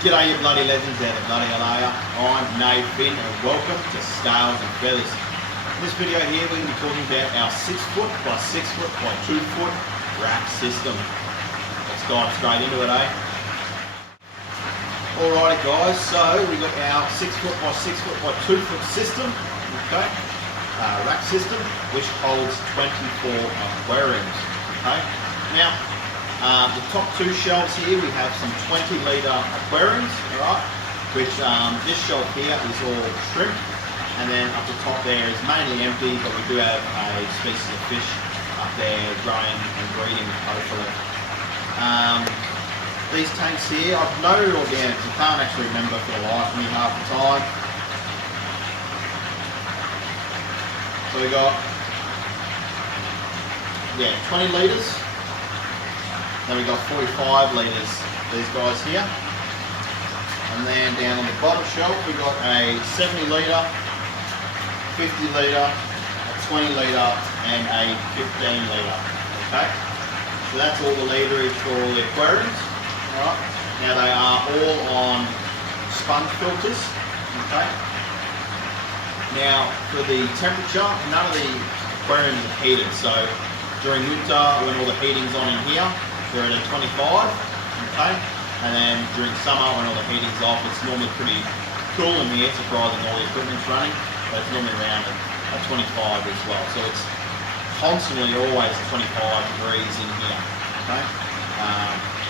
G'day you bloody legends out there, bloody Alaya. I'm Nate Finn and welcome to Scales and Feathers. In this video here we're going to be talking about our 6 foot by 6 foot by 2 foot rack system. Let's dive straight into it, eh? Alrighty guys, so we got our 6 foot by 6 foot by 2 foot system, okay? Rack system, which holds 24 aquariums, okay? Now, the top two shelves here, we have some 20 litre aquariums, alright, which this shelf here is all shrimp, and then up the top there is mainly empty, but we do have a species of fish up there growing and breeding, hopefully. These tanks here, I've noted organics, I can't actually remember for the life of me half the time. So we got, 20 litres. Then we got 45 litres, these guys here. And then down on the bottom shelf we got a 70 litre, 50 litre, a 20 litre and a 15 litre. Okay? So that's all the litrage for all the aquariums. Alright. Now they are all on sponge filters. Okay? Now for the temperature, none of the aquariums are heated. So during winter when all the heating's on in here, we're at a 25, okay? And then during summer when all the heating's off, it's normally pretty cool in here, surprising all the equipment's running, but it's normally around a 25 as well. So it's constantly always 25 degrees in here, okay?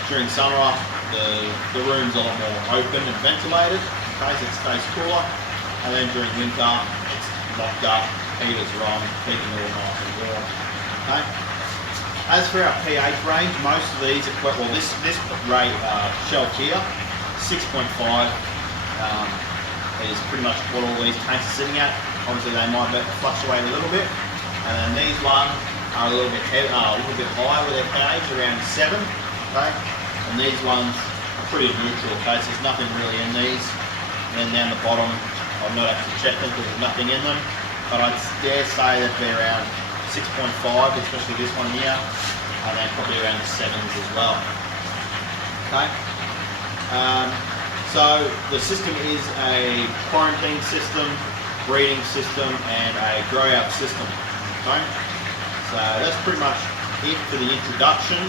During summer, the room's a lot more open and ventilated, okay, so it stays cooler. And then during winter, it's locked up, heaters are on, keeping it all nice and warm, okay? As for our pH range, most of these, well, this rate shelf here, 6.5 is pretty much what all these tanks are sitting at. Obviously they might fluctuate a little bit, and then these ones are a little bit higher with their pH, around 7. Okay, and these ones are pretty neutral. Okay, so there's nothing really in these. And then down the bottom, I've not actually checked them because there's nothing in them, but I'd dare say that they're around 6.5, especially this one here, and then probably around the 7s as well. Okay. So the system is a quarantine system, breeding system, and a grow out system. Okay. So that's pretty much it for the introduction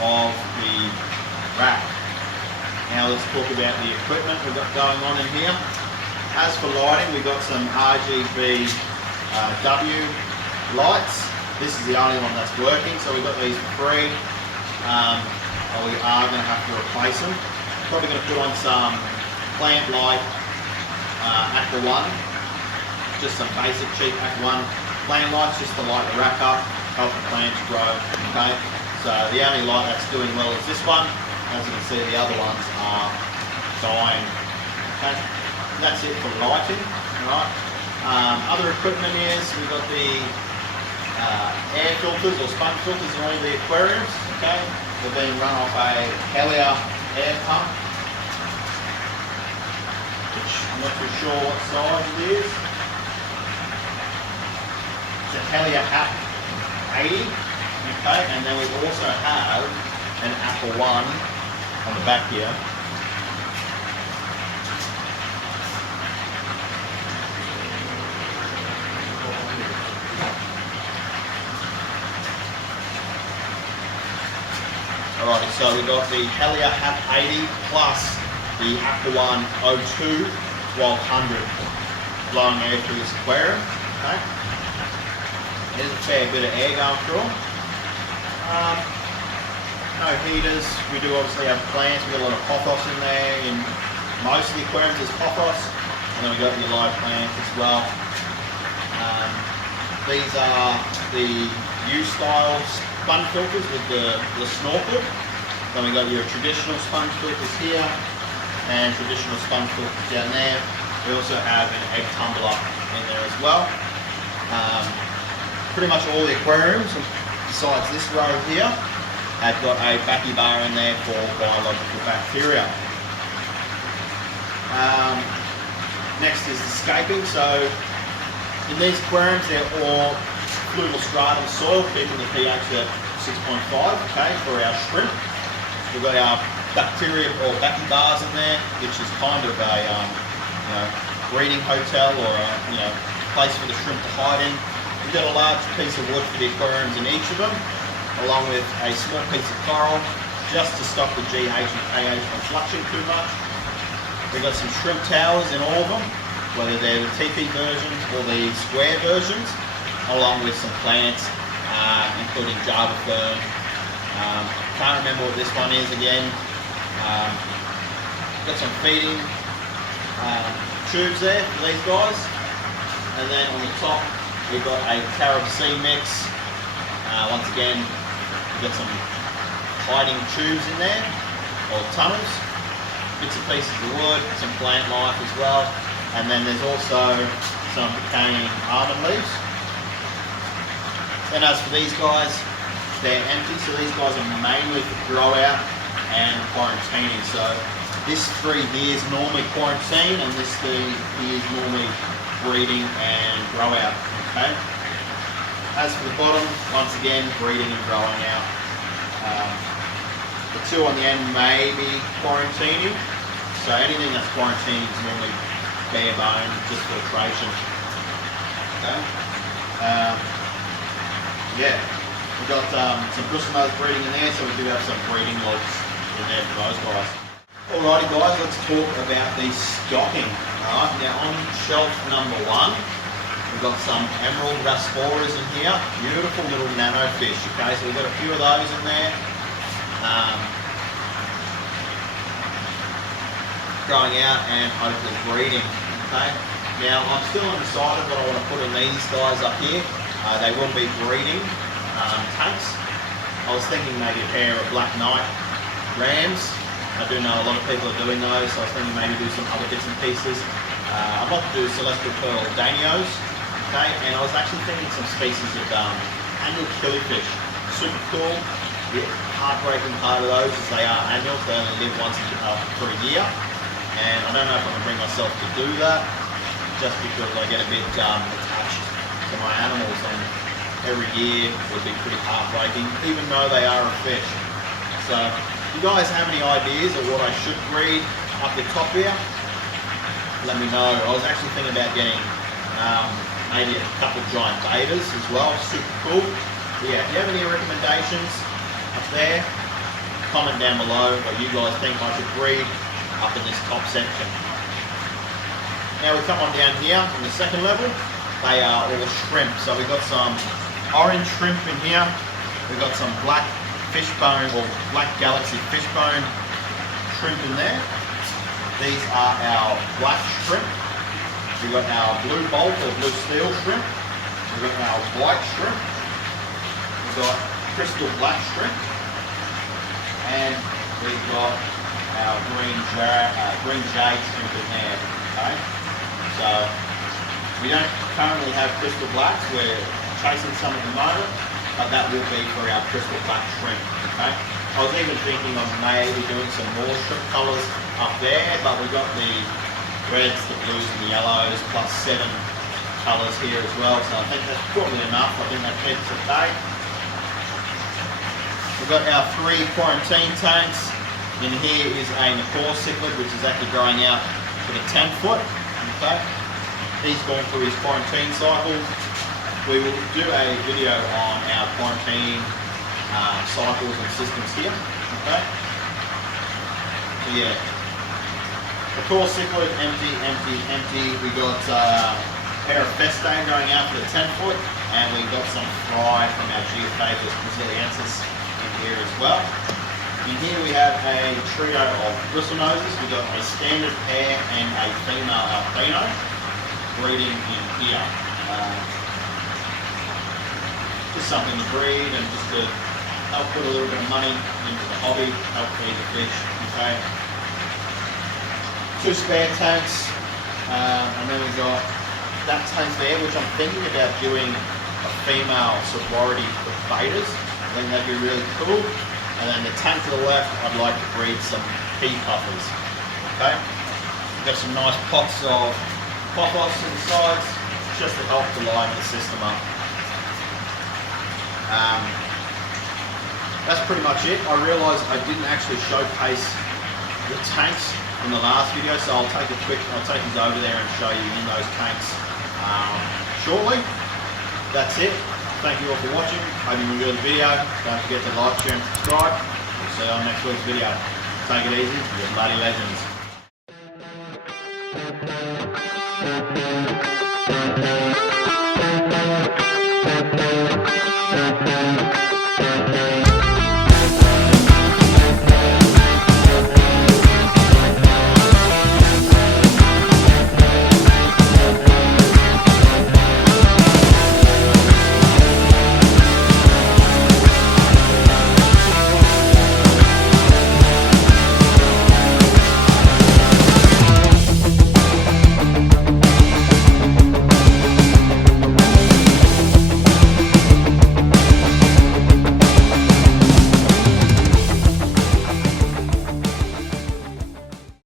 of the rack. Now let's talk about the equipment we've got going on in here. As for lighting, we've got some RGB W lights. This is the only one that's working, so we've got these for free. We are going to have to replace them. Probably going to put on some plant light Aqua 1, just some basic cheap Aqua 1 plant lights just to light the rack up, help the plants grow. Okay, so the only light that's doing well is this one. As you can see, the other ones are dying. Okay, that's it for lighting. All right. Other equipment is we've got the air filters or sponge filters in all the aquariums. Okay, they're being run off a Helier air pump, which I'm not too sure what size it is. It's a Helier App 80. Okay, and then we also have an Aqua 1 on the back here. Alrighty, so we've got the Helier App 80 plus the Aqua 1 02 1200 blowing air through this aquarium. Okay, there's a fair bit of air going through them. No heaters. We do obviously have plants. We've got a lot of pothos in there. In most of the aquariums there's pothos, and then we've got your live plants as well. These are the U-style sponge filters with the snorkel. Then we've got your traditional sponge filters here and traditional sponge filters down there. We also have an egg tumbler in there as well. Pretty much all the aquariums, besides this row here, have got a backy bar in there for biological bacteria. Next is the scaping. So in these aquariums they're all fluval stratum soil, keeping the pH at 6.5, okay, for our shrimp. We've got our bacteria or bars in there, which is kind of a breeding hotel or a place for the shrimp to hide in. We've got a large piece of wood for the aquariums in each of them, along with a small piece of coral, just to stop the GH and pH from flushing too much. We've got some shrimp towers in all of them, whether they're the TP versions or the square versions, along with some plants, including Java fern. Can't remember what this one is again. Got some feeding tubes there for these guys, and then on the top we've got a carob sea mix. Once again, we've got some hiding tubes in there, or tunnels, bits and pieces of wood, some plant life as well, and then there's also some decaying almond leaves. Then as for these guys, they're empty, so these guys are mainly for grow out and quarantining. So this 3 here is normally quarantine, and this 3 here is normally breeding and grow out. Okay. As for the bottom, once again, breeding and growing out. The 2 on the end may be quarantining. So anything that's quarantining is normally bare bone, just filtration. Okay. Yeah, we've got some bristlenose breeding in there, so we do have some breeding logs in there for those guys. Alrighty guys, let's talk about the stocking. Alright, now on shelf number 1, we've got some emerald rasporas in here, beautiful little nano fish. Okay, so we've got a few of those in there. Growing out and hopefully breeding. Okay, now I'm still undecided what I want to put in these guys up here. They will be breeding tanks. I was thinking maybe a pair of black knight rams. I do know a lot of people are doing those, so I was thinking maybe do some other bits and pieces. I'd like to do celestial pearl danios. Okay, and I was actually thinking some species of annual killifish. Super cool. The heartbreaking part of those is they are annual, so they only live once per year. And I don't know if I can bring myself to do that, just because I get a bit attached to my animals, and every year would be pretty heartbreaking, even though they are a fish. So, if you guys have any ideas of what I should breed up the top here, let me know. I was actually thinking about getting maybe a couple giant betas as well, super cool. But yeah, if you have any recommendations up there, comment down below what you guys think I should breed up in this top section. Now we come on down here in the second level, they are all shrimp. So we've got some orange shrimp in here, we've got some black fishbone or black galaxy fishbone shrimp in there. These are our black shrimp. We've got our blue bolt or blue steel shrimp. We've got our white shrimp. We've got crystal black shrimp. And we've got our green jade shrimp in there. Okay? So we don't currently have crystal blacks. We're chasing some at the moment, but that will be for our crystal black shrimp. Okay? I was even thinking of maybe doing some more shrimp colours up there, but we've got the reds, the blues and the yellows, plus 7 colours here as well, so I think that's probably enough. I think that keeps it okay. We've got our 3 quarantine tanks. In here is a macaw cichlid, which is actually growing out for the 10 foot. Okay. He's going through his quarantine cycle. We will do a video on our quarantine cycles and systems here. Okay. So yeah. Macaw cichlid, empty, empty, empty. We got a pair of festane going out for the 10 foot, and we got some fry from our Geophagus brasiliensis in here as well. In here we have a trio of bristlenoses. We've got a standard pair and a female albino breeding in here. Just something to breed and just to help put a little bit of money into the hobby, help feed the fish. Okay. 2 spare tanks, and then we've got that tank there, which I'm thinking about doing a female sorority for betas. I think that'd be really cool. And then the tank to the left, I'd like to breed some pea puffers. Okay? We've got some nice pots of pothos to the sides, just to help to line the system up. that's pretty much it. I realised I didn't actually showcase the tanks in the last video, so I'll take these over there and show you in those tanks shortly. That's it. Thank you all for watching. Hope you enjoyed the video. Don't forget to like, share and subscribe. We'll see you on next week's video. Take it easy, you bloody legends.